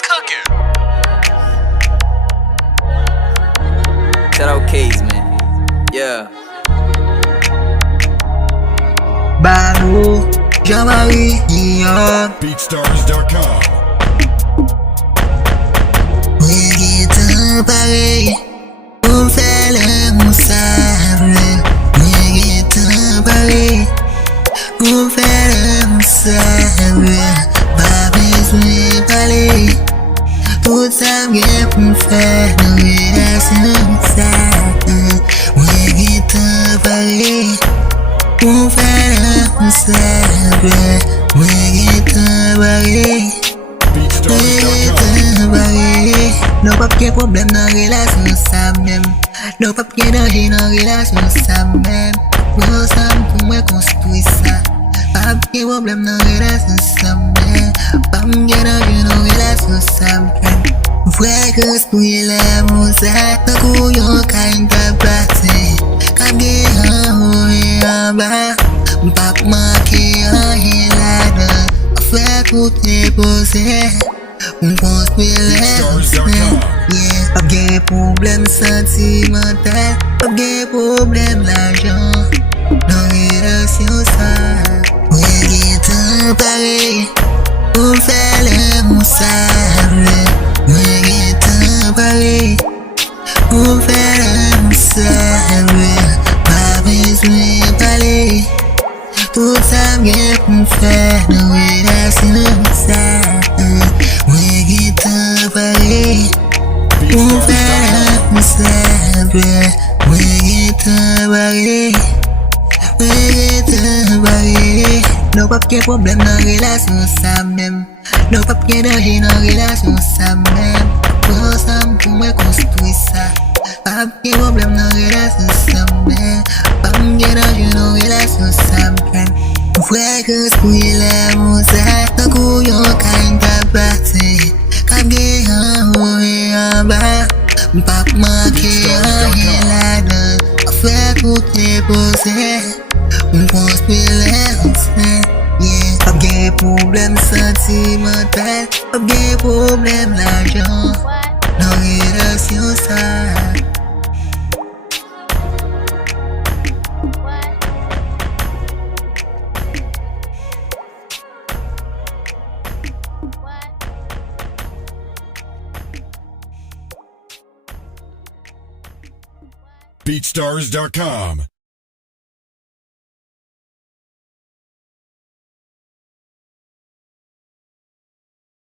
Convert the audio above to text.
what's cooking? Shout out K's, man. Yeah. Bayo, Marie Guillaume BeatStars.com. Mwe Gentan Pare, on fait le moussable. Mwe Gentan Pare, on fait le moussable. Pas besoin de parler, tout ça vient pour me faire nos relations sales. Mwe Gentan Pare, on fait le moussable. Mwe Gentan Pare. No pap gen problem nan relasyon sa mem. No pap gen danje nan relasyon sa mem. Mwen sam pou mwen konstruy sa. Pap gen problem nan relasyon sa mem. Pap gen danje nan relasyon sa mem. Vre konstruy la mousa. Takou yon kain ta plase. Kap gen an ho e an ba. Pap manke an yon ladan. Fè tout e pose. On construit l'air, yeah. Pas de problème sentimental, pas de problème d'argent. Dans relasyon sa, Mwe Gentan Pare, on fait le moussable. Mwe Gentan Pare, on fait le moussable. Pas besoin de parler, tout ça vient pour faire nos relations sales. Mwe Gentan Pare, on fait le moussable. Mwe Gentan Pare, Mwe Gentan Pare. No pap gen problem nan relasyon sa mem. No pap gen danje nan relasyon sa mem. Mwen sam pou mwen konstruy sa. Pap gen problem nan relasyon sa mem. Pap gen danje nan relasyon sa mem. Vre konstruy la mousa. Takou yon kain ta plase. Kap gen an ho e an ba. Pap manke an yon ladan. Fè tout e pose. On construit l'air, yeah. Pas de problème sentimental, pas de problème d'argent. Dans relasyon sa. BeatStars.com.